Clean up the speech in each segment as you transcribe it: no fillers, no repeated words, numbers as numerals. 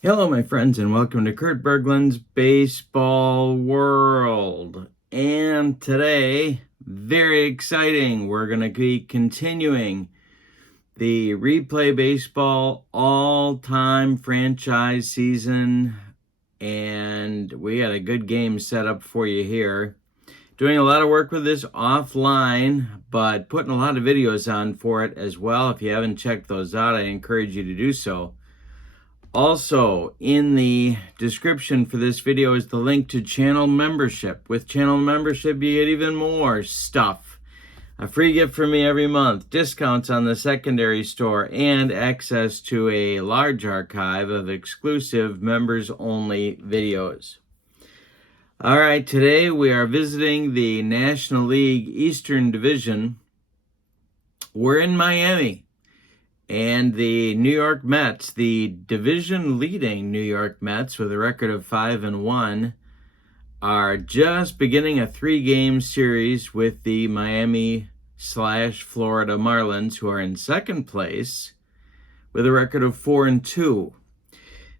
Hello, my friends, and welcome to Kurt Berglund's Baseball World. And today, very exciting, we're going to be continuing the Replay Baseball all-time franchise season. And we had a good game set up for you here. Doing a lot of work with this offline, but putting a lot of videos on for it as well. If you haven't checked those out, I encourage you to do so. Also, in the description for this video is the link to channel membership. With channel membership, you get even more stuff. A free gift from me every month, discounts on the secondary store, and access to a large archive of exclusive members-only videos. All right, today we are visiting the National League Eastern Division. We're in Miami. And the New York Mets, the division-leading New York Mets with a record of 5-1, are just beginning a 3-game series with the Miami/Florida Marlins, who are in second place with a record of 4-2.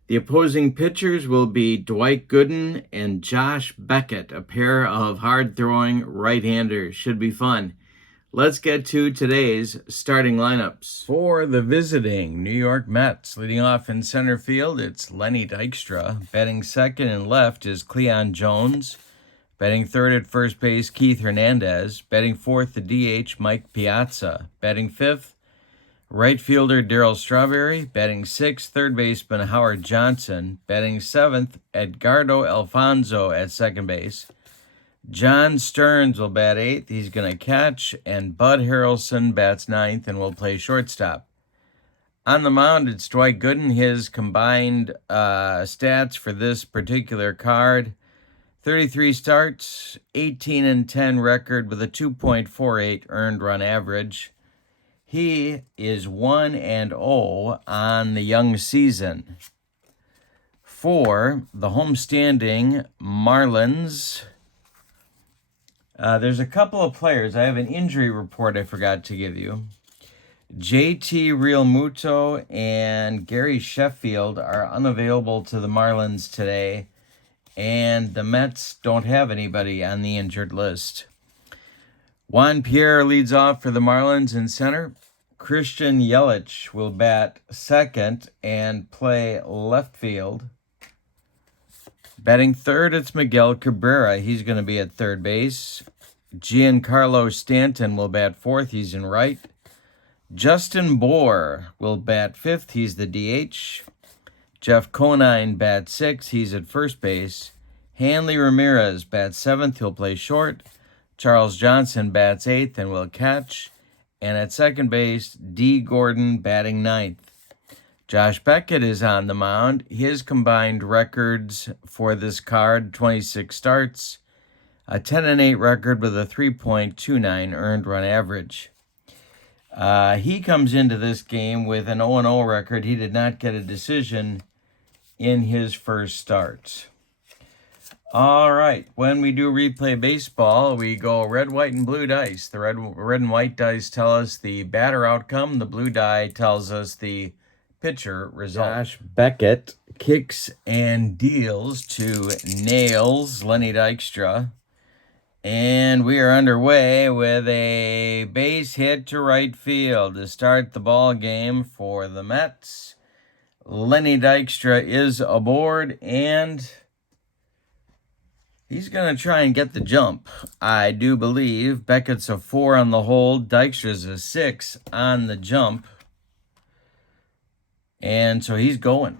The opposing pitchers will be Dwight Gooden and Josh Beckett, a pair of hard-throwing right-handers. Should be fun. Let's get to today's starting lineups. For the visiting New York Mets, leading off in center field, it's Lenny Dykstra. Batting second and left is Cleon Jones. Batting third at first base, Keith Hernandez. Batting fourth, the DH, Mike Piazza. Batting fifth, right fielder Darryl Strawberry. Batting sixth, third baseman Howard Johnson. Batting seventh, Edgardo Alfonso at second base. John Stearns will bat eighth. He's going to catch. And Bud Harrelson bats ninth and will play shortstop. On the mound, it's Dwight Gooden. His combined stats for this particular card: 33 starts, 18-10 record with a 2.48 earned run average. He is 1-0 on the young season. For the homestanding Marlins, there's a couple of players. I have an injury report I forgot to give you. JT Realmuto and Gary Sheffield are unavailable to the Marlins today, and the Mets don't have anybody on the injured list. Juan Pierre leads off for the Marlins in center. Christian Yelich will bat second and play left field. Batting third, it's Miguel Cabrera. He's going to be at third base. Giancarlo Stanton will bat fourth. He's in right. Justin Bour will bat fifth. He's the DH. Jeff Conine bats sixth. He's at first base. Hanley Ramirez bats seventh. He'll play short. Charles Johnson bats eighth and will catch. And at second base, D. Gordon batting ninth. Josh Beckett is on the mound. His combined records for this card: 26 starts, a 10-8 record with a 3.29 earned run average. He comes into this game with an 0-0 record. He did not get a decision in his first start. All right, when we do replay baseball, we go red, white, and blue dice. The red and white dice tell us the batter outcome. The blue die tells us the pitcher result. Josh Beckett kicks and deals to nails Lenny Dykstra. And we are underway with a base hit to right field to start the ball game for the Mets. Lenny Dykstra is aboard, and he's going to try and get the jump, I do believe. Beckett's a 4 on the hold. Dykstra's a 6 on the jump. And so he's going.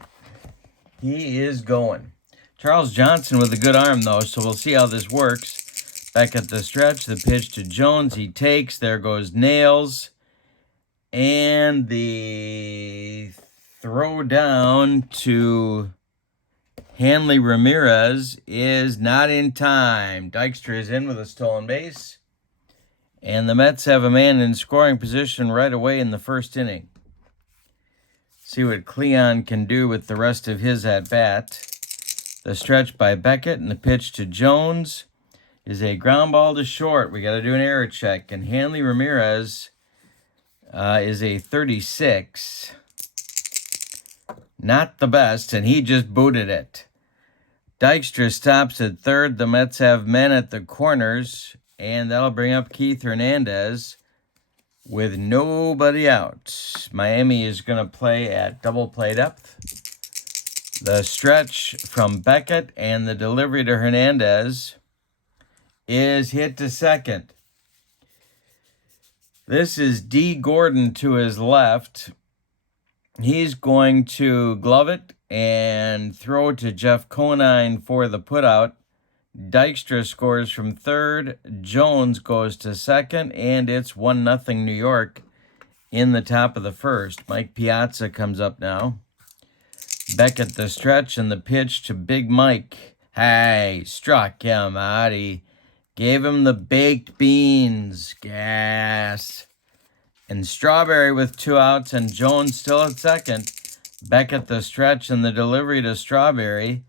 He is going. Charles Johnson with a good arm, though, so we'll see how this works. Back at the stretch, the pitch to Jones. He takes. There goes nails. And the throw down to Hanley Ramirez is not in time. Dykstra is in with a stolen base. And the Mets have a man in scoring position right away in the first inning. See what Cleon can do with the rest of his at-bat. The stretch by Beckett and the pitch to Jones is a ground ball to short. We got to do an error check. And Hanley Ramirez is a 36. Not the best, and he just booted it. Dykstra stops at third. The Mets have men at the corners, and that'll bring up Keith Hernandez with nobody out. Miami is going to play at double play depth. The stretch from Beckett and the delivery to Hernandez is hit to second. This is D. Gordon to his left. He's going to glove it and throw to Jeff Conine for the putout. Dykstra scores from third. Jones goes to second, and it's 1-0 New York in the top of the first. Mike Piazza comes up now. Beckett the stretch and the pitch to Big Mike. Hey, struck him out. He gave him the baked beans. Gas. And Strawberry with 2 outs and Jones still at second. Beckett the stretch and the delivery to Strawberry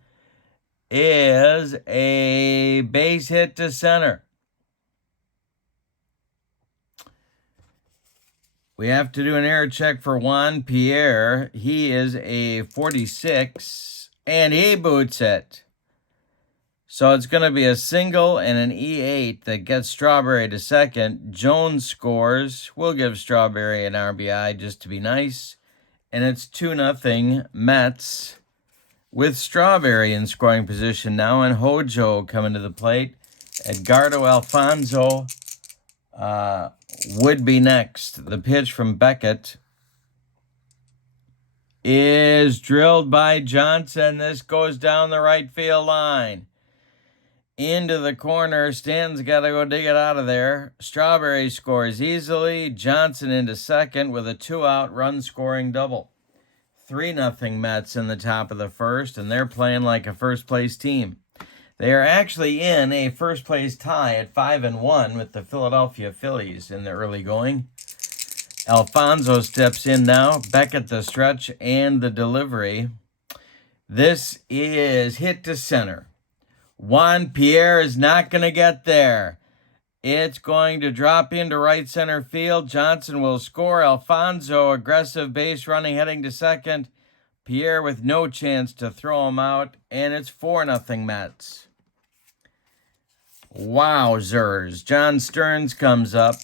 is a base hit to center. We have to do an error check for Juan Pierre. He is a 46, and he boots it. So it's going to be a single and an E8 that gets Strawberry to second. Jones scores. We'll give Strawberry an RBI just to be nice. And it's 2-0 Mets with Strawberry in scoring position now, and Hojo coming to the plate. Edgardo Alfonzo would be next. The pitch from Beckett is drilled by Johnson. This goes down the right field line. Into the corner. Stanton's got to go dig it out of there. Strawberry scores easily. Johnson into second with a 2-out run-scoring double. 3-0 Mets in the top of the first, and they're playing like a first-place team. They are actually in a first-place tie at 5-1 with the Philadelphia Phillies in the early going. Alfonso steps in now. Beckett the stretch and the delivery. This is hit to center. Juan Pierre is not going to get there. It's going to drop into right center field. Johnson will score. Alfonso, aggressive base running, heading to second. Pierre with no chance to throw him out. And it's 4-0 Mets. Wowzers. John Stearns comes up.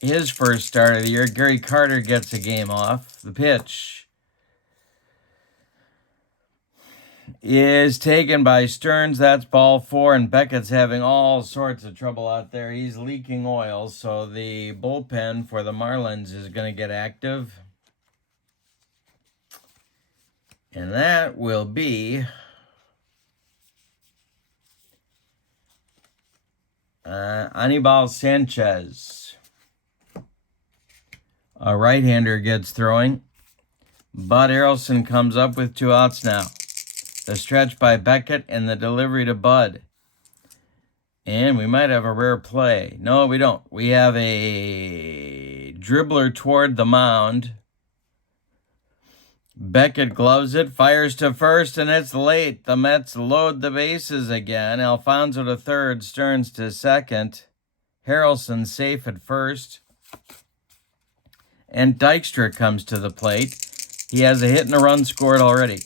His first start of the year. Gary Carter gets a game off. The pitch is taken by Stearns. That's ball 4, and Beckett's having all sorts of trouble out there. He's leaking oil, so the bullpen for the Marlins is going to get active. And that will be Anibal Sanchez. A right-hander gets throwing. Bud Harrelson comes up with 2 outs now. The stretch by Beckett and the delivery to Bud. And we might have a rare play. No, we don't. We have a dribbler toward the mound. Beckett gloves it, fires to first, and it's late. The Mets load the bases again. Alfonso to third, Stearns to second. Harrelson safe at first. And Dykstra comes to the plate. He has a hit and a run scored already.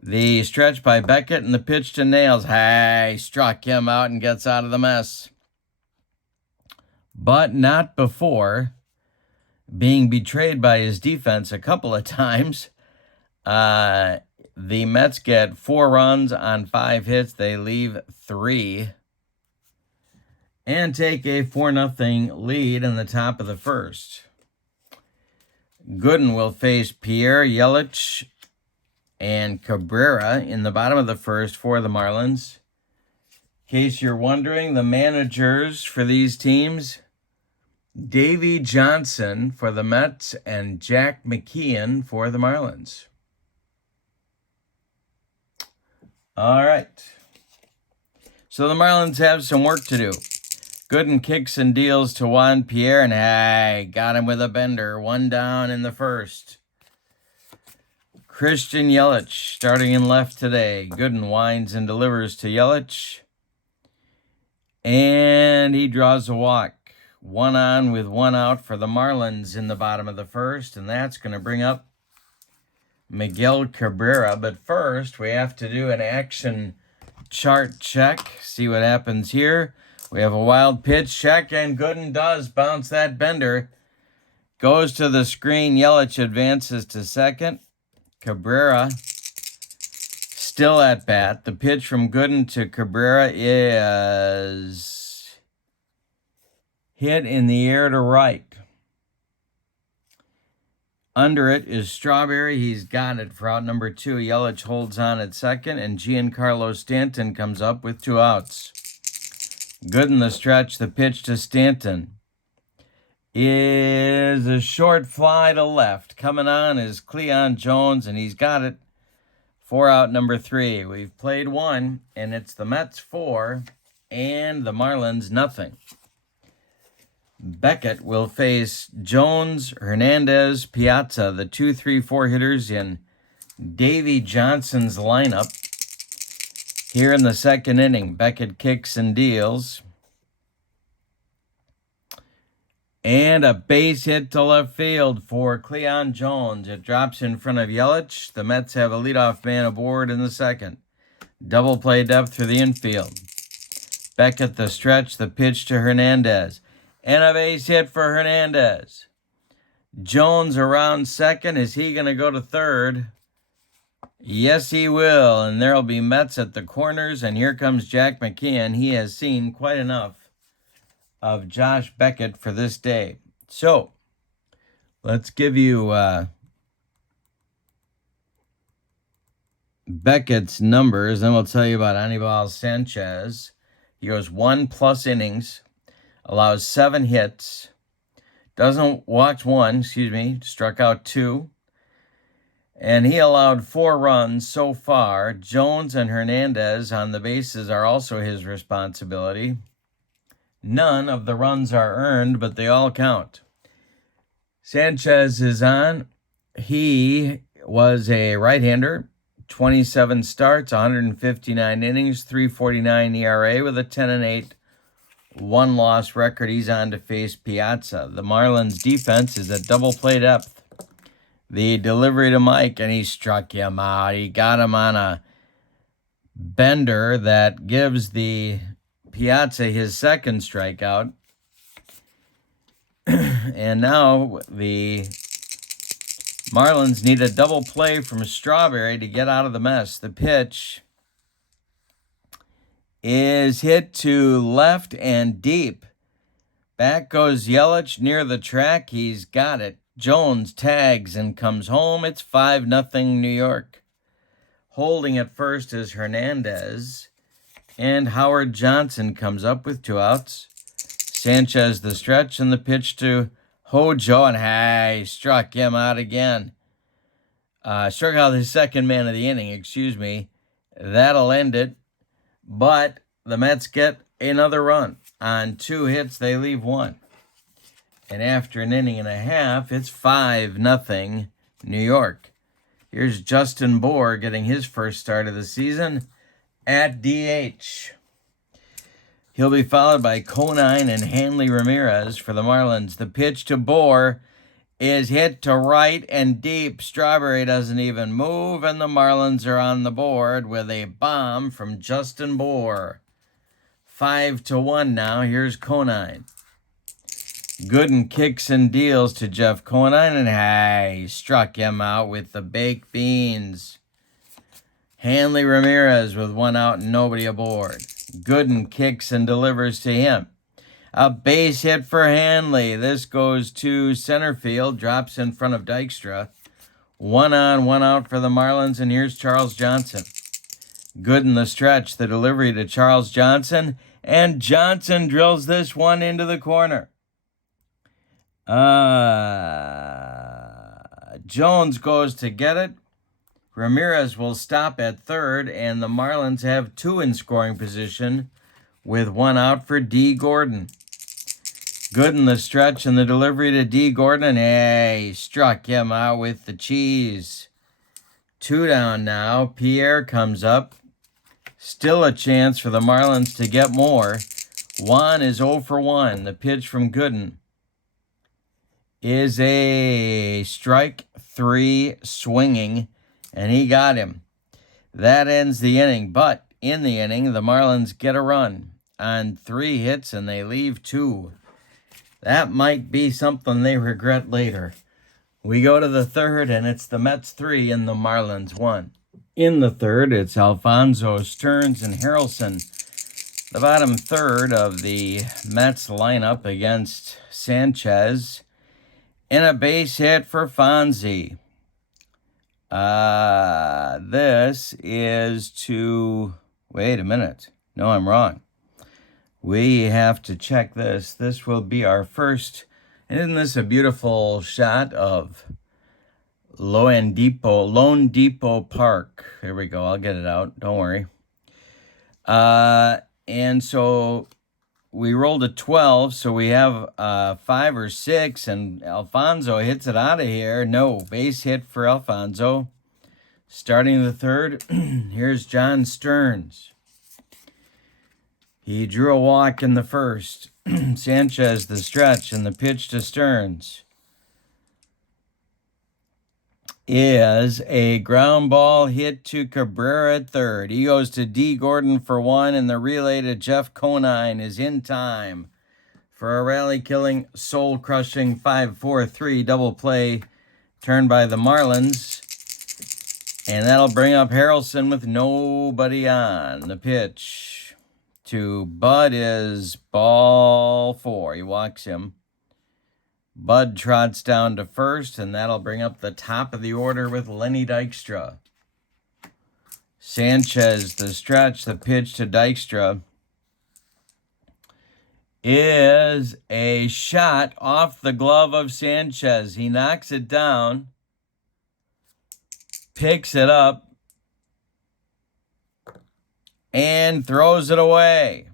The stretch by Beckett and the pitch to Nails. Hey, struck him out and gets out of the mess. But not before being betrayed by his defense a couple of times. The Mets get 4 runs on 5 hits. They leave 3. And take a 4-0 lead in the top of the first. Gooden will face Pierre, Yelich, and Cabrera in the bottom of the first for the Marlins. In case you're wondering, the managers for these teams, Davey Johnson for the Mets and Jack McKeon for the Marlins. All right. So the Marlins have some work to do. Gooden kicks and deals to Juan Pierre, and hey, got him with a bender. 1 down in the first. Christian Yelich starting in left today. Gooden winds and delivers to Yelich. And he draws a walk. 1 on with 1 out for the Marlins in the bottom of the first. And that's going to bring up Miguel Cabrera. But first, we have to do an action chart check. See what happens here. We have a wild pitch check, and Gooden does bounce that bender. Goes to the screen. Yelich advances to second. Cabrera still at bat. The pitch from Gooden to Cabrera is hit in the air to right. Under it is Strawberry. He's got it for out number 2. Yelich holds on at second, and Giancarlo Stanton comes up with 2 outs. Gooden the stretch. The pitch to Stanton is a short fly to left. Coming on is Cleon Jones, and he's got it for out number 3. We've played 1, and it's the Mets 4 and the Marlins nothing. Beckett will face Jones, Hernandez, Piazza, the 2-3-4 hitters in Davy Johnson's lineup. Here in the second inning, Beckett kicks and deals. And a base hit to left field for Cleon Jones. It drops in front of Yelich. The Mets have a leadoff man aboard in the second. Double play depth through the infield. Beckett the stretch, the pitch to Hernandez. And a base hit for Hernandez. Jones around second. Is he going to go to third? Yes, he will. And there will be Mets at the corners. And here comes Jack McKeon. He has seen quite enough of Josh Beckett for this day. So, let's give you Beckett's numbers. Then we'll tell you about Anibal Sanchez. He goes 1+ innings. Allows 7 hits. Doesn't walk 1, struck out 2. And he allowed 4 runs so far. Jones and Hernandez on the bases are also his responsibility. None of the runs are earned, but they all count. Sanchez is on. He was a right-hander. 27 starts, 159 innings, 3.49 ERA with a 10-8. 1-loss record. He's on to face Piazza. The Marlins defense is at double play depth. The delivery to Mike, and he struck him out. He got him on a bender that gives the Piazza his second strikeout. And now the Marlins need a double play from Strawberry to get out of the mess. The pitch is hit to left and deep. Back goes Yelich near the track. He's got it. Jones tags and comes home. It's 5-0 New York. Holding at first is Hernandez. And Howard Johnson comes up with 2 outs. Sanchez the stretch and the pitch to Hojo. And struck him out again. Struck out the second man of the inning, That'll end it. But the Mets get another run. On 2 hits, they leave 1. And after an inning and a half, it's 5-0 New York. Here's Justin Bour getting his first start of the season at DH. He'll be followed by Conine and Hanley Ramirez for the Marlins. The pitch to Bour is hit to right and deep. Strawberry doesn't even move, and the Marlins are on the board with a bomb from Justin Bour. 5-1 now. Here's Conine. Gooden kicks and deals to Jeff Conine, and he struck him out with the baked beans. Hanley Ramirez with 1 out and nobody aboard. Gooden kicks and delivers to him. A base hit for Hanley. This goes to center field, drops in front of Dykstra. 1 on, 1 out for the Marlins, and here's Charles Johnson. Gooden the stretch, the delivery to Charles Johnson, and Johnson drills this one into the corner. Jones goes to get it. Ramirez will stop at third, and the Marlins have 2 in scoring position with 1 out for D. Gordon. Gooden the stretch and the delivery to D. Gordon, and he struck him out with the cheese. 2 down now. Pierre comes up. Still a chance for the Marlins to get more. Juan is 0 for 1. The pitch from Gooden is a strike 3 swinging. and he got him. That ends the inning, but in the inning, the Marlins get a run on 3 hits, and they leave 2. That might be something they regret later. We go to the third, and it's the Mets 3 and the Marlins 1. In the third, it's Alfonso, Stearns, and Harrelson. The bottom third of the Mets lineup against Sanchez. In a base hit for Fonzie. This is to... Wait a minute. No, I'm wrong. We have to check this. This will be our first... Isn't this a beautiful shot of Lone Depot Park? Here we go. I'll get it out. Don't worry. And so we rolled a 12, so we have 5 or 6, and Alfonso hits it out of here. No, base hit for Alfonso. Starting the third, here's John Stearns. He drew a walk in the first. Sanchez the stretch, and the pitch to Stearns is a ground ball hit to Cabrera at third. He goes to D. Gordon for 1, and the relay to Jeff Conine is in time for a rally-killing, soul-crushing 5-4-3 double play turned by the Marlins. And that'll bring up Harrelson with nobody on. The pitch to Bud is ball 4. He walks him. Bud trots down to first, and that'll bring up the top of the order with Lenny Dykstra. Sanchez, the stretch, the pitch to Dykstra is a shot off the glove of Sanchez. He knocks it down, picks it up, and throws it away.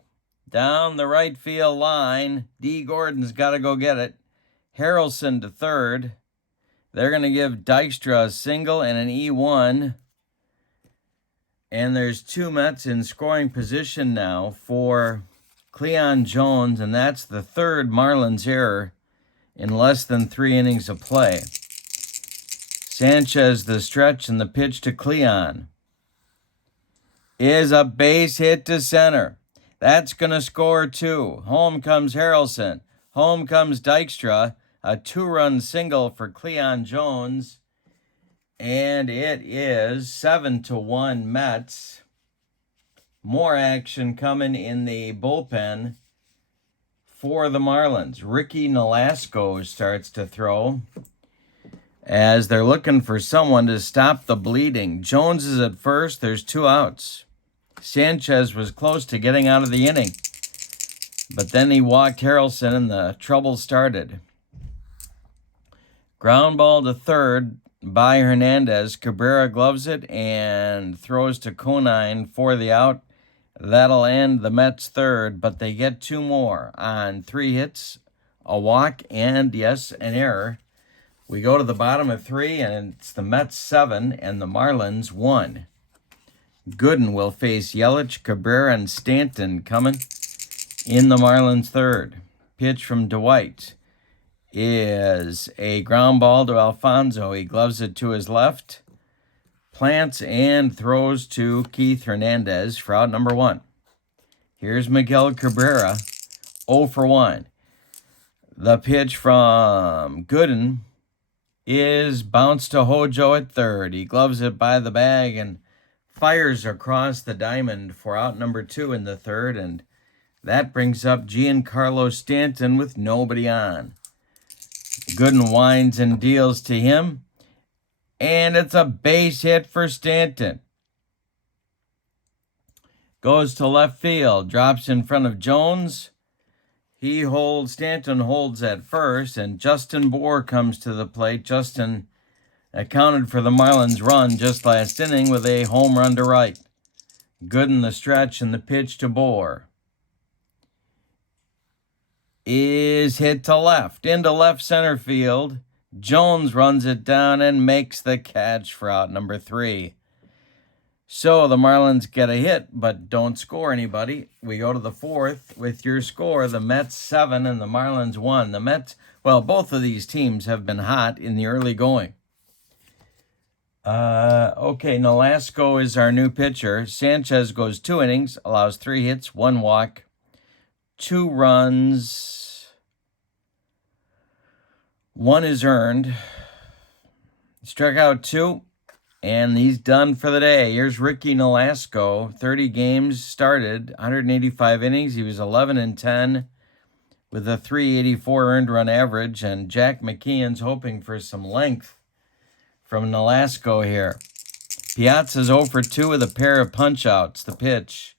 Down the right field line, D. Gordon's got to go get it. Harrelson to third. They're going to give Dykstra a single and an E1. And there's 2 Mets in scoring position now for Cleon Jones, and that's the third Marlins error in less than 3 innings of play. Sanchez the stretch, and the pitch to Cleon is a base hit to center. That's going to score 2. Home comes Harrelson. Home comes Dykstra. A 2-run single for Cleon Jones. And it is 7-1 Mets. More action coming in the bullpen for the Marlins. Ricky Nolasco starts to throw as they're looking for someone to stop the bleeding. Jones is at first. There's 2 outs. Sanchez was close to getting out of the inning, but then he walked Harrelson and the trouble started. Ground ball to third by Hernandez. Cabrera gloves it and throws to Conine for the out. That'll end the Mets' third, but they get 2 more on 3 hits, a walk, and, yes, an error. We go to the bottom of 3, and it's the Mets 7 and the Marlins 1. Gooden will face Yelich, Cabrera, and Stanton coming in the Marlins' third. Pitch from Dwight is a ground ball to Alfonso. He gloves it to his left, plants and throws to Keith Hernandez for out number 1. Here's Miguel Cabrera, 0 for 1. The pitch from Gooden is bounced to Hojo at third. He gloves it by the bag and fires across the diamond for out number 2 in the third, and that brings up Giancarlo Stanton with nobody on. Gooden winds and deals to him, and it's a base hit for Stanton. Goes to left field, drops in front of Jones. Stanton holds at first, and Justin Bour comes to the plate. Justin accounted for the Marlins' run just last inning with a home run to right. Gooden the stretch, and the pitch to Bour is hit to left, into left center field. Jones runs it down and makes the catch for out number 3. So the Marlins get a hit, but don't score anybody. We go to the fourth with your score, the Mets 7 and the Marlins 1. The Mets, well, both of these teams have been hot in the early going. Okay, Nolasco is our new pitcher. Sanchez goes 2 innings, allows 3 hits, 1 walk, 2 runs, 1 is earned. Struck out 2, and he's done for the day. Here's Ricky Nolasco, 30 games started, 185 innings. He was 11-10 with a 384 earned run average, and Jack McKeon's hoping for some length from Nolasco here. Piazza's 0 for 2 with a pair of punch-outs, the pitch.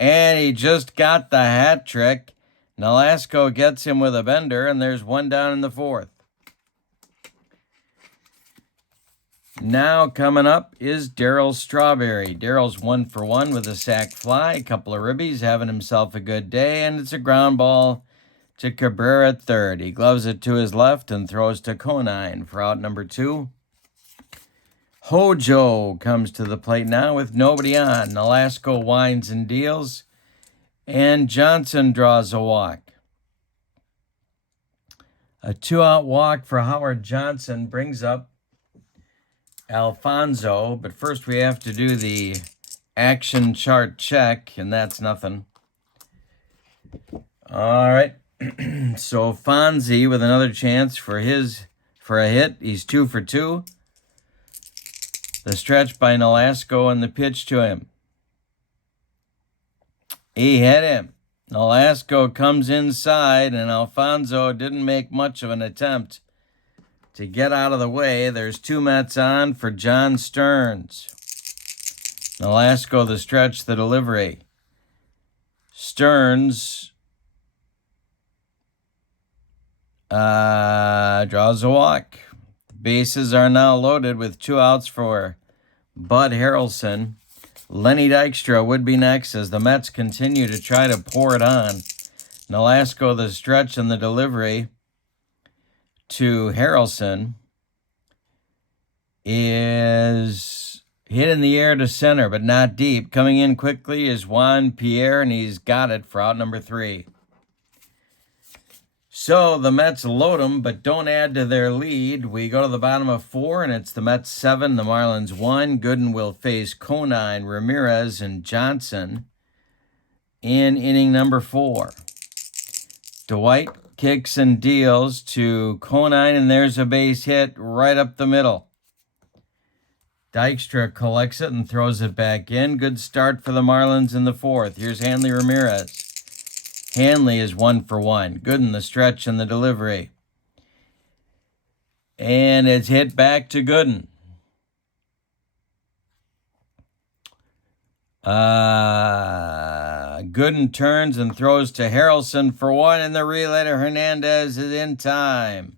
And he just got the hat trick. Nolasco gets him with a bender, and there's 1 down in the 4th. Now coming up is Darryl Strawberry. Darryl's 1 for 1 with a sac fly, a couple of ribbies, having himself a good day, and it's a ground ball to Cabrera at third. He gloves it to his left and throws to Conine for out number 2. Hojo comes to the plate now with nobody on. Nolasco winds and deals, and Johnson draws a walk. A 2-out walk for Howard Johnson brings up Alfonso, but first we have to do the action chart check, and that's nothing. All right, so Fonzie with another chance for a hit. He's 2 for 2. The stretch by Nolasco and the pitch to him. He hit him. Nolasco comes inside, and Alfonso didn't make much of an attempt to get out of the way. There's 2 Mets on for John Stearns. Nolasco the stretch, the delivery. Stearns draws a walk. Bases are now loaded with 2 outs for Bud Harrelson. Lenny Dykstra would be next as the Mets continue to try to pour it on. Nolasco the stretch and the delivery to Harrelson is hit in the air to center, but not deep. Coming in quickly is Juan Pierre, and he's got it for out number 3. So the Mets load them, but don't add to their lead. We go to the bottom of 4, and it's the Mets 7, the Marlins 1. Gooden will face Conine, Ramirez, and Johnson in inning number 4. Dwight kicks and deals to Conine, and there's a base hit right up the middle. Dykstra collects it and throws it back in. Good start for the Marlins in the 4th. Here's Hanley Ramirez. Hanley is 1 for 1. Gooden the stretch and the delivery. And it's hit back to Gooden. Gooden turns and throws to Harrelson for 1, and the relay to Hernandez is in time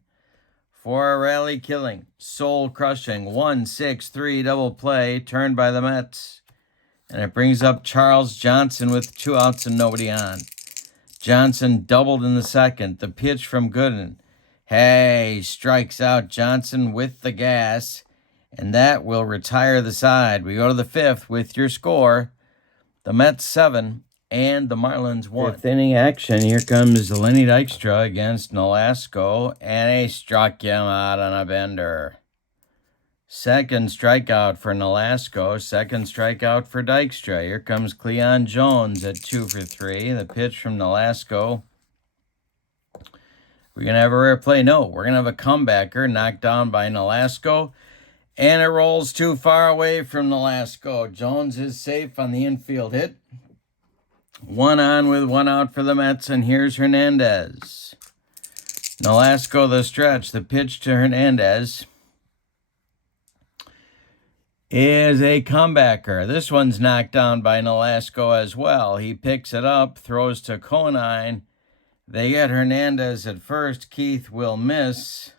for a rally killing, soul-crushing 1-6-3 double play turned by the Mets. And it brings up Charles Johnson with 2 outs and nobody on. Johnson doubled in the 2nd. The pitch from Gooden. Hey, strikes out Johnson with the gas, and that will retire the side. We go to the 5th with your score. The Mets 7 and the Marlins 1. 5th inning action. Here comes Lenny Dykstra against Nolasco, and he struck him out on a bender. 2nd strikeout for Nolasco. 2nd strikeout for Dykstra. Here comes Cleon Jones at 2 for 3. The pitch from Nolasco. We're going to have a rare play. No, we're going to have a comebacker knocked down by Nolasco. And it rolls too far away from Nolasco. Jones is safe on the infield hit. 1 on with 1 out for the Mets. And here's Hernandez. Nolasco the stretch. The pitch to Hernandez is a comebacker. This one's knocked down by Nolasco as well. He picks it up, throws to Conine. They get Hernandez at first. Keith will miss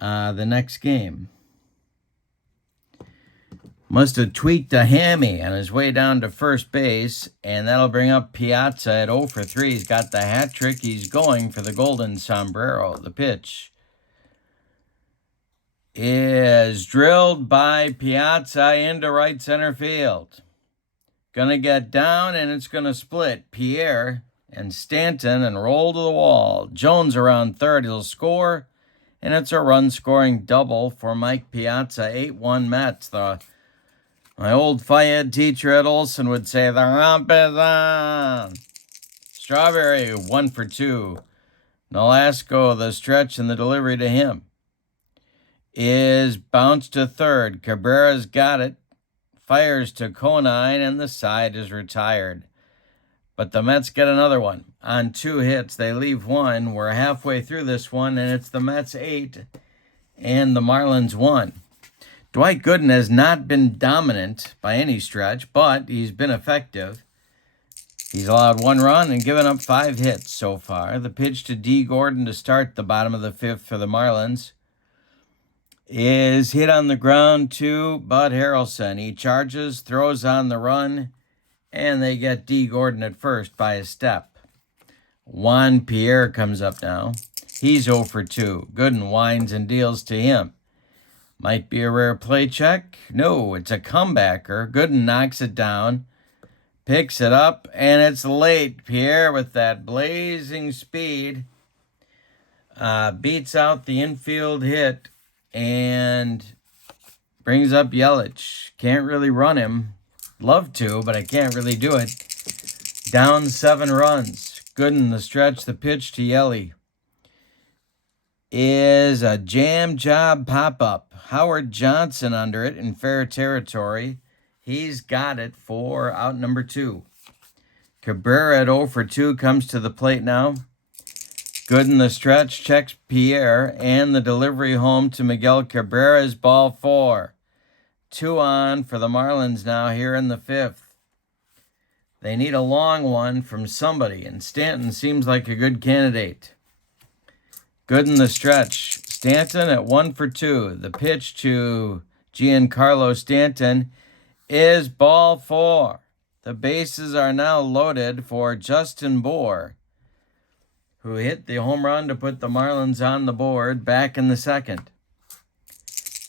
the next game. Must have tweaked a hammy on his way down to first base, and that'll bring up Piazza at 0 for 3. He's got the hat trick. He's going for the golden sombrero. The pitch is drilled by Piazza into right center field. Gonna get down, and it's gonna split Pierre and Stanton and roll to the wall. Jones around third. He'll score, And it's a run-scoring double for Mike Piazza, 8-1 Mets. My old Phi-Ed teacher at Olson would say, the romp is on. Strawberry, 1 for 2. Nolasco, the stretch and the delivery to him, is bounced to third. Cabrera's got it. Fires to Conine, and the side is retired. But the Mets get another one. On 2 hits, they leave 1. We're halfway through this one, and it's the Mets 8 and the Marlins 1. Dwight Gooden has not been dominant by any stretch, but he's been effective. He's allowed 1 run and given up 5 hits so far. The pitch to D. Gordon to start the bottom of the 5th for the Marlins is hit on the ground to Bud Harrelson. He charges, throws on the run, and they get D. Gordon at first by a step. Juan Pierre comes up now. He's 0 for 2. Gooden winds and deals to him. Might be a rare play check. No, it's a comebacker. Gooden knocks it down, picks it up, and it's late. Pierre, with that blazing speed, beats out the infield hit and brings up Yelich. Can't really run him. Love to, but I can't really do it. Down 7 runs. Gooden, the stretch, the pitch to Yelly is a jam job pop-up. Howard Johnson under it in fair territory. He's got it for out number 2. Cabrera at 0 for 2 comes to the plate now. Gooden, the stretch, checks Pierre, and the delivery home to Miguel Cabrera is ball 4. 2 on for the Marlins now here in the 5th. They need a long one from somebody, and Stanton seems like a good candidate. Gooden, the stretch. Stanton at 1 for 2. The pitch to Giancarlo Stanton is ball 4. The bases are now loaded for Justin Bour, who hit the home run to put the Marlins on the board back in the 2nd.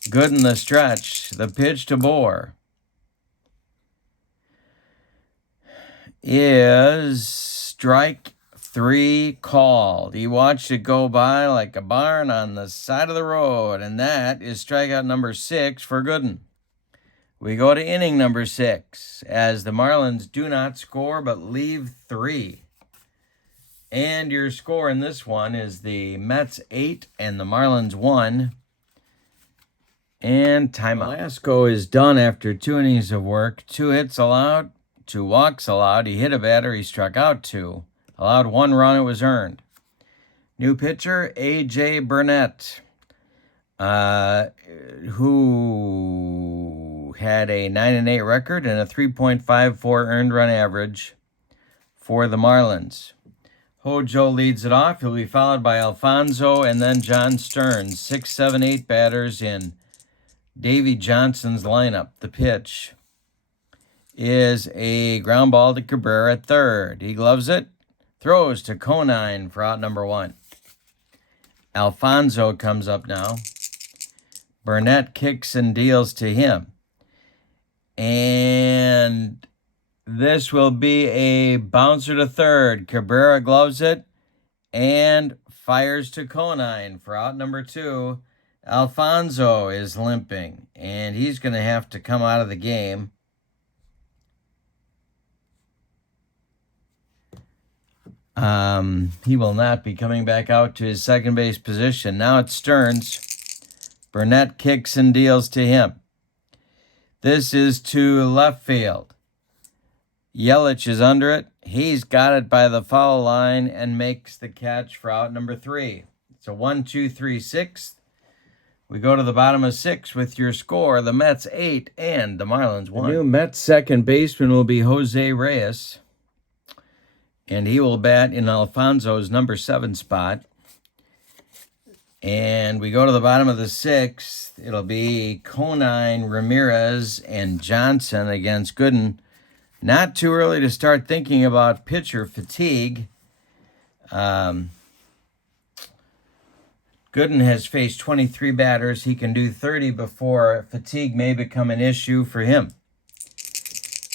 Gooden, the stretch. The pitch to Bour is strike 3 called. He watched it go by like a barn on the side of the road, and that is strikeout number 6 for Gooden. We go to inning number 6 as the Marlins do not score but leave 3. And your score in this one is the Mets 8 and the Marlins 1. And timeout. Nolasco is done after 2 innings of work. 2 hits allowed, 2 walks allowed. He hit a batter, he struck out 2. Allowed 1 run, it was earned. New pitcher, A.J. Burnett, who had a 9-8 record and a 3.54 earned run average for the Marlins. Hojo leads it off. He'll be followed by Alfonso and then John Stearns. 6, 7, 8 batters in Davey Johnson's lineup. The pitch is a ground ball to Cabrera at third. He gloves it. Throws to Conine for out number 1. Alfonso comes up now. Burnett kicks and deals to him. And this will be a bouncer to third. Cabrera gloves it and fires to Conine for out number 2. Alfonso is limping, and he's going to have to come out of the game. He will not be coming back out to his second base position. Now it's Stearns. Burnett kicks and deals to him. This is to left field. Yelich is under it. He's got it by the foul line and makes the catch for out number 3. It's a 1, 2, 3, 6. We go to the bottom of 6 with your score. The Mets 8 and the Marlins 1. The new Mets second baseman will be Jose Reyes, and he will bat in Alfonso's number 7 spot. And we go to the bottom of the 6th. It'll be Conine, Ramirez, and Johnson against Gooden. Not too early to start thinking about pitcher fatigue. Gooden has faced 23 batters. He can do 30 before fatigue may become an issue for him.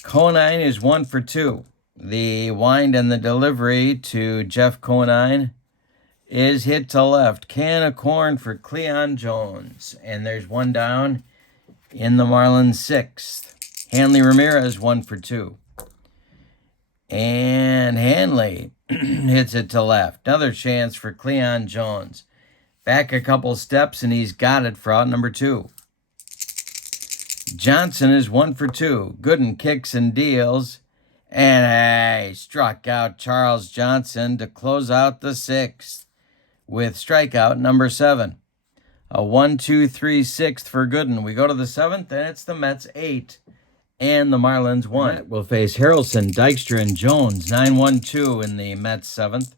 Conine is 1 for 2. The wind and the delivery to Jeff Conine is hit to left. Can of corn for Cleon Jones. And there's one down in the Marlins 6th. Hanley Ramirez 1 for 2. And Hanley hits it to left. Another chance for Cleon Jones. Back a couple steps and he's got it for out number 2. Johnson is 1 for 2. Gooden kicks and deals. And he struck out Charles Johnson to close out the 6th with strikeout number 7. A 1-2-3-6 for Gooden. We go to the 7th, and it's the Mets 8 and the Marlins 1. We'll face Harrelson, Dykstra, and Jones. 9-1-2 in the Mets 7th.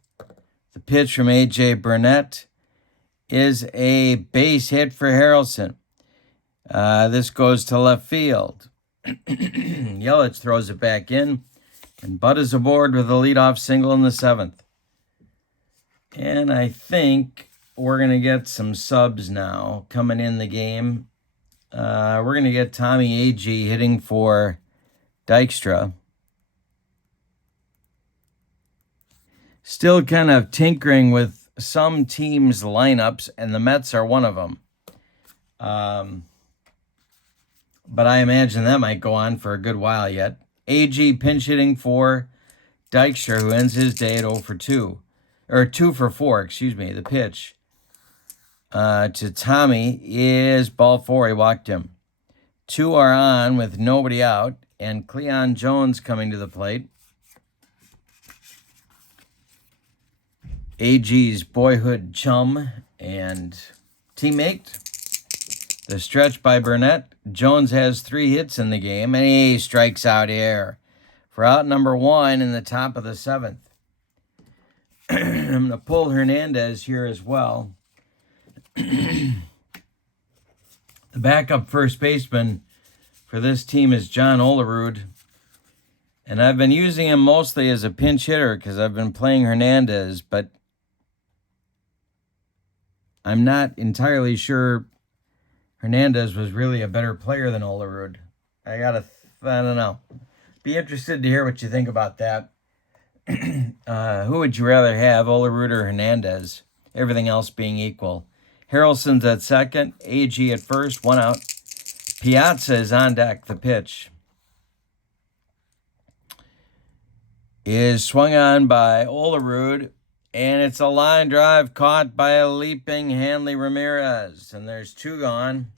The pitch from A.J. Burnett is a base hit for Harrelson. This goes to left field. Yelich throws it back in, and Bud is aboard with a leadoff single in the 7th. And I think we're going to get some subs now coming in the game. We're going to get Tommy A.G. hitting for Dykstra. Still kind of tinkering with some teams' lineups, and the Mets are one of them. But I imagine that might go on for a good while yet. A.G. pinch hitting for Dykstra, who ends his day at 0 for 2. Or 2 for 4, excuse me. The pitch to Tommy is ball 4. He walked him. 2 are on with nobody out. And Cleon Jones coming to the plate. AG's boyhood chum and teammate. The stretch by Burnett. Jones has 3 hits in the game, and he strikes out here for out number 1 in the top of the 7th. I'm going to pull Hernandez here as well. The backup first baseman for this team is John Olerud. And I've been using him mostly as a pinch hitter because I've been playing Hernandez, but I'm not entirely sure Hernandez was really a better player than Olerud. I don't know. Be interested to hear what you think about that. Who would you rather have, Olerud or Hernandez? Everything else being equal. Harrelson's at second, AG at first, 1 out. Piazza is on deck. The pitch is swung on by Olerud, and it's a line drive caught by a leaping Hanley Ramirez. And there's 2 gone.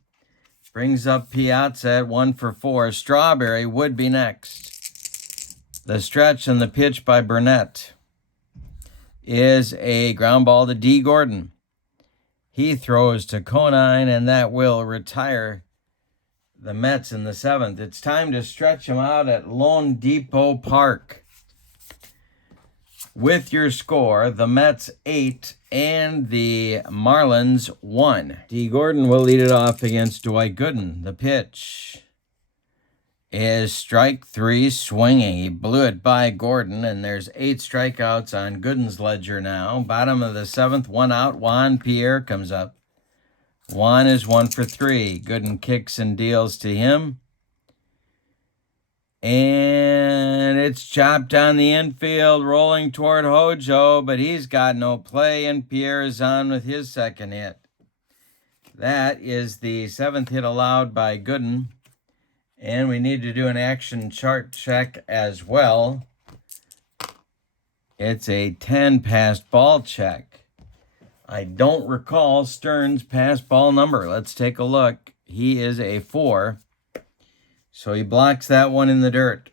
Brings up Piazza at 1 for 4. Strawberry would be next. The stretch and the pitch by Burnett is a ground ball to D. Gordon. He throws to Conine, and that will retire the Mets in the 7th. It's time to stretch them out at Lone Depot Park. With your score, the Mets 8 and the Marlins 1. D. Gordon will lead it off against Dwight Gooden. The pitch is strike 3 swinging. He blew it by Gordon, and there's 8 strikeouts on Gooden's ledger now. Bottom of the 7th, 1 out. Juan Pierre comes up. Juan is 1 for 3. Gooden kicks and deals to him. And it's chopped on the infield, rolling toward Hojo, but he's got no play, and Pierre is on with his second hit. That is the 7th hit allowed by Gooden. And we need to do an action chart check as well. It's a 10 passed ball check. I don't recall Stern's passed ball number. Let's take a look. He is a 4. So he blocks that one in the dirt.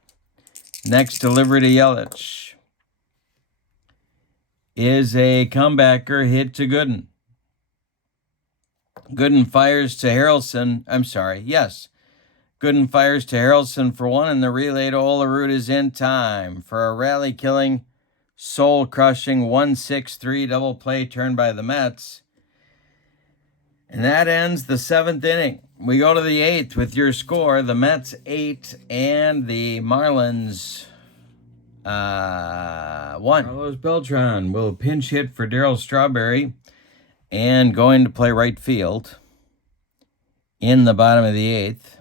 Next delivery to Yelich is a comebacker hit to Gooden. Gooden fires to Harrelson. Gooden fires to Harrelson for 1, and the relay to Olerud is in time for a rally-killing, soul-crushing 1-6-3 double play turn by the Mets. And that ends the 7th inning. We go to the 8th with your score. The Mets 8 and the Marlins 1. Carlos Beltran will pinch hit for Darryl Strawberry and going to play right field in the bottom of the 8th.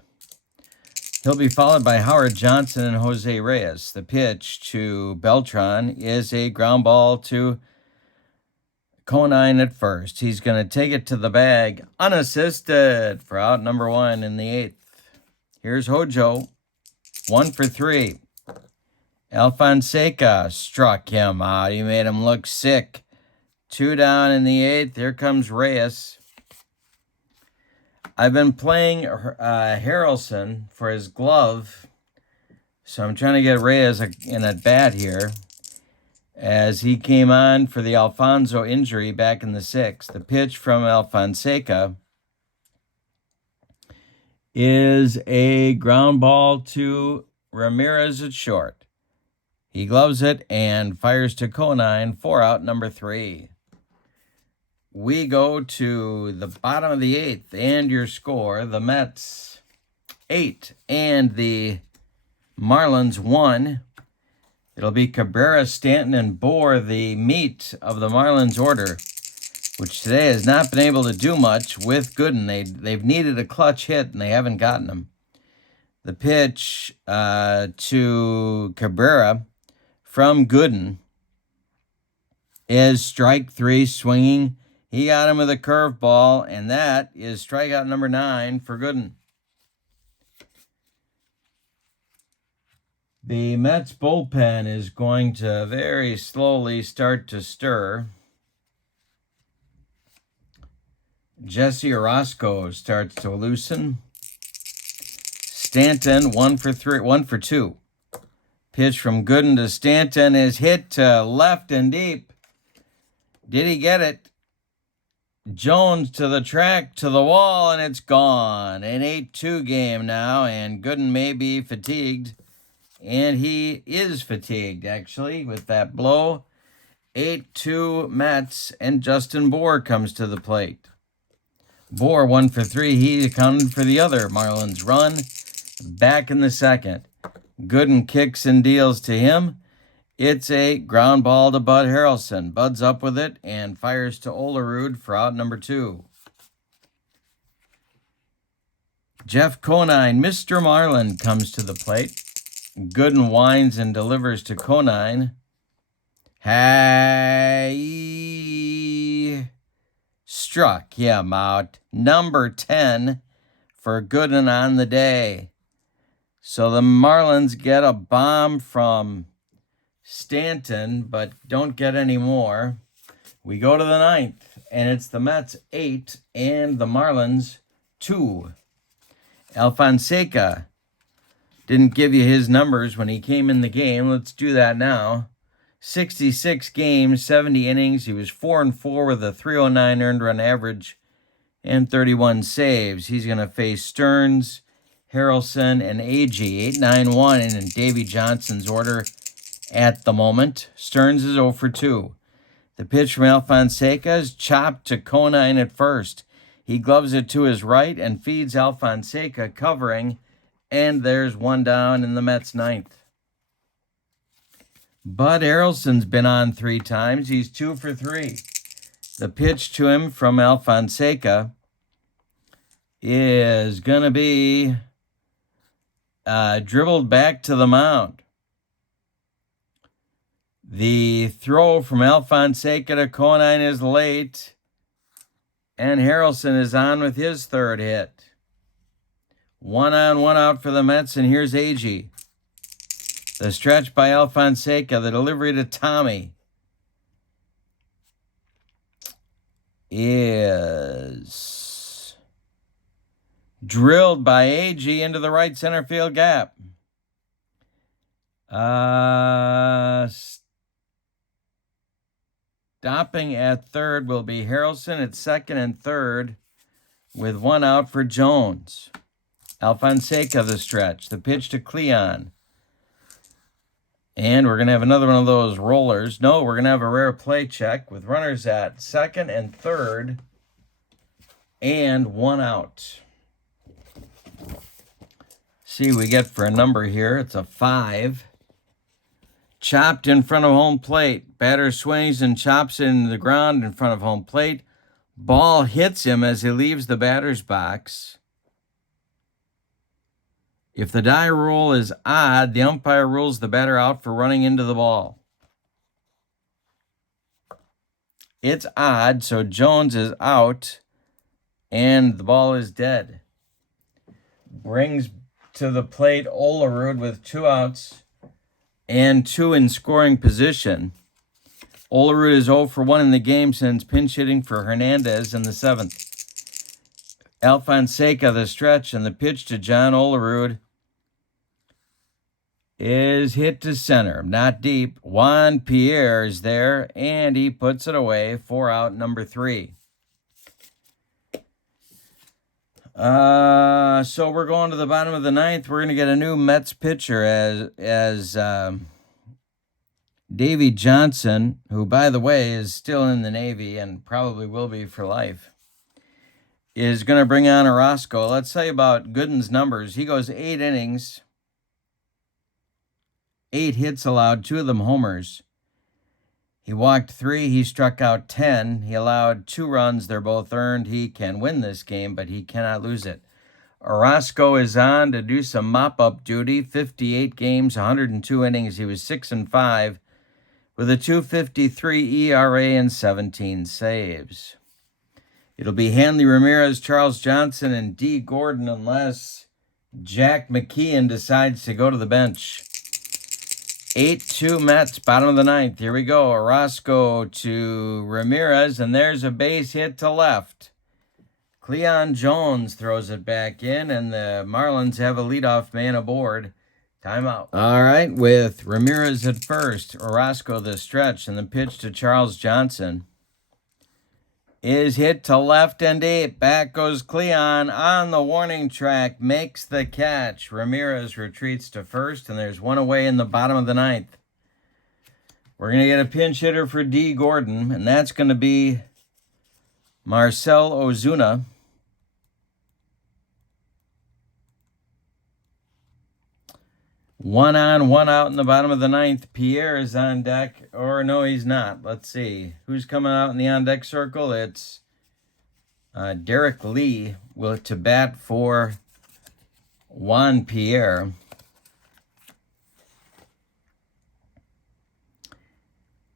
He'll be followed by Howard Johnson and Jose Reyes. The pitch to Beltran is a ground ball to Conine at first. He's going to take it to the bag unassisted for out number 1 in the 8th. Here's Hojo, 1 for 3. Alfonseca struck him out. He made him look sick. 2 down in the 8th. Here comes Reyes. I've been playing Harrelson for his glove, so I'm trying to get Reyes in at bat here, as he came on for the Alfonso injury back in the 6th. The pitch from Alfonseca is a ground ball to Ramirez at short. He gloves it and fires to Conine for out number 3. We go to the bottom of the 8th, and your score, the Mets 8 and the Marlins 1. It'll be Cabrera, Stanton, and Bohr, the meat of the Marlins order, which today has not been able to do much with Gooden. They've needed a clutch hit, and they haven't gotten him. The pitch to Cabrera from Gooden is strike 3, swinging. He got him with a curveball, and that is strikeout number 9 for Gooden. The Mets bullpen is going to very slowly start to stir. Jesse Orozco starts to loosen. Stanton, 1 for 2. Pitch from Gooden to Stanton is hit to left and deep. Did he get it? Jones to the track, to the wall, and it's gone. An 8-2 game now, and Gooden may be fatigued. And he is fatigued, actually, with that blow. 8-2 Mets, and Justin Bohr comes to the plate. Bohr, 1 for 3. He accounted for the other Marlins run back in the 2nd. Gooden kicks and deals to him. It's a ground ball to Bud Harrelson. Bud's up with it and fires to Olerud for out number 2. Jeff Conine, Mr. Marlin, comes to the plate. Gooden winds and delivers to Conine. He struck him out. Number 10 for Gooden on the day. So the Marlins get a bomb from Stanton, but don't get any more. We go to the 9th, and it's the Mets 8 and the Marlins 2. Alfonseca didn't give you his numbers when he came in the game. Let's do that now. 66 games, 70 innings. He was 4-4 with a 309 earned run average and 31 saves. He's going to face Stearns, Harrelson, and Agee. 8-9-1 in Davy Johnson's order at the moment. Stearns is 0 for 2. The pitch from Alfonseca is chopped to Conine at first. He gloves it to his right and feeds Alfonseca, covering, and there's 1 down in the Mets' 9th. Bud Harrelson's been on 3 times. He's 2 for 3. The pitch to him from Alfonseca is going to be dribbled back to the mound. The throw from Alfonseca to Conine is late, and Harrelson is on with his 3rd hit. 1 on, 1 out for the Mets, and here's Agee. The stretch by Alfonseca, the delivery to Tommy is drilled by Agee into the right center field gap. Stopping at 3rd will be Harrelson at 2nd and 3rd with 1 out for Jones. Alfonseca the stretch. The pitch to Cleon. And we're going to have another one of those rollers. No, we're going to have a rare play check with runners at 2nd and 3rd and 1 out. See we get for a number here. It's a 5. Chopped in front of home plate. Batter swings and chops it into the ground in front of home plate. Ball hits him as he leaves the batter's box. If the die rule is odd, the umpire rules the batter out for running into the ball. It's odd, so Jones is out, and the ball is dead. Brings to the plate Olerud with 2 outs and 2 in scoring position. Olerud is 0 for 1 in the game since pinch hitting for Hernandez in the 7th. Alfonseca the stretch, and the pitch to John Olerud is hit to center, not deep. Juan Pierre is there, and he puts it away. 4 out, number 3. So we're going to the bottom of the 9th. We're going to get a new Mets pitcher as Davey Johnson, who, by the way, is still in the Navy and probably will be for life, is going to bring on Orozco. Let's tell you about Gooden's numbers. He goes 8 innings, 8 hits allowed, 2 of them homers. He walked 3. He struck out 10. He allowed 2 runs. They're both earned. He can win this game, but he cannot lose it. Orozco is on to do some mop-up duty. 58 games, 102 innings. He was 6-5 with a 2.53 ERA and 17 saves. It'll be Hanley Ramirez, Charles Johnson, and D. Gordon unless Jack McKeon decides to go to the bench. 8-2 Mets, bottom of the 9th. Here we go. Orozco to Ramirez, and there's a base hit to left. Cleon Jones throws it back in, and the Marlins have a leadoff man aboard. Timeout. All right, with Ramirez at first, Orozco the stretch, and the pitch to Charles Johnson is hit to left and deep. Back goes Cleon on the warning track, makes the catch. Ramirez retreats to first, and there's 1 away in the bottom of the 9th. We're going to get a pinch hitter for D. Gordon, and that's going to be Marcell Ozuna. One on, 1 out in the bottom of the 9th. Pierre is on deck. Or no, he's not. Let's see. Who's coming out in the on-deck circle? It's Derek Lee to bat for Juan Pierre.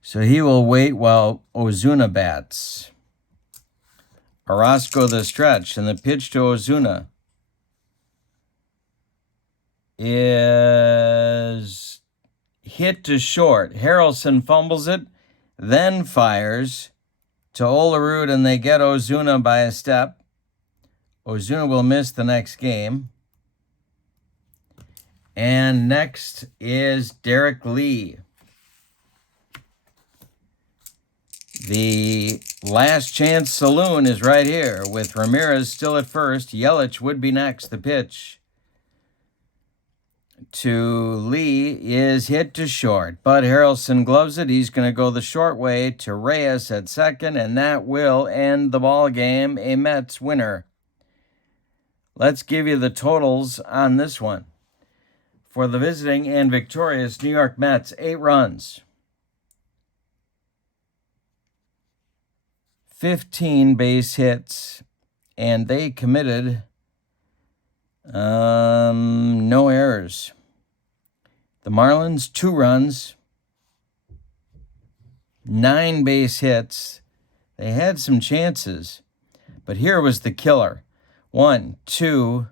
So he will wait while Ozuna bats. Orozco the stretch, and the pitch to Ozuna is hit to short. Harrelson fumbles it, then fires to Olerud, and they get Ozuna by a step. Ozuna will miss the next game. And next is Derek Lee. The last chance saloon is right here with Ramirez still at first. Yelich would be next. The pitch to Lee is hit to short, but Harrelson gloves it. He's going to go the short way to Reyes at second, and that will end the ball game. A Mets winner. Let's give you the totals on this one. For the visiting and victorious New York Mets, 8 runs, 15 base hits, and they committed no errors. The Marlins, 2 runs, 9 base hits. They had some chances, but here was the killer. 1, 2,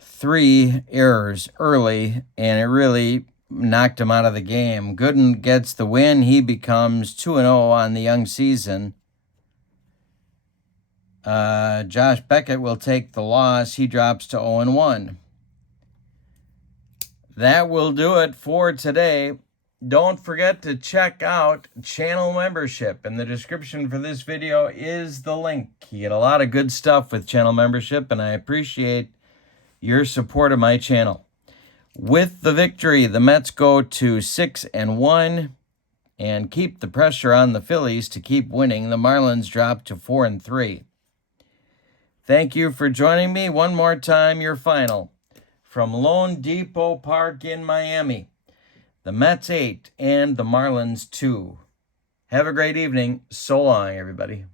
3 errors early, and it really knocked him out of the game. Gooden gets the win. He becomes 2-0 on the young season. Josh Beckett will take the loss. He drops to 0-1. That will do it for today. Don't forget to check out channel membership. In the description for this video is the link. You get a lot of good stuff with channel membership, and I appreciate your support of my channel. With the victory, the Mets go to 6-1 and keep the pressure on the Phillies to keep winning. The Marlins drop to 4-3. Thank you for joining me. One more time, your final. From Lone Depot Park in Miami, the Mets 8 and the Marlins 2. Have a great evening. So long, everybody.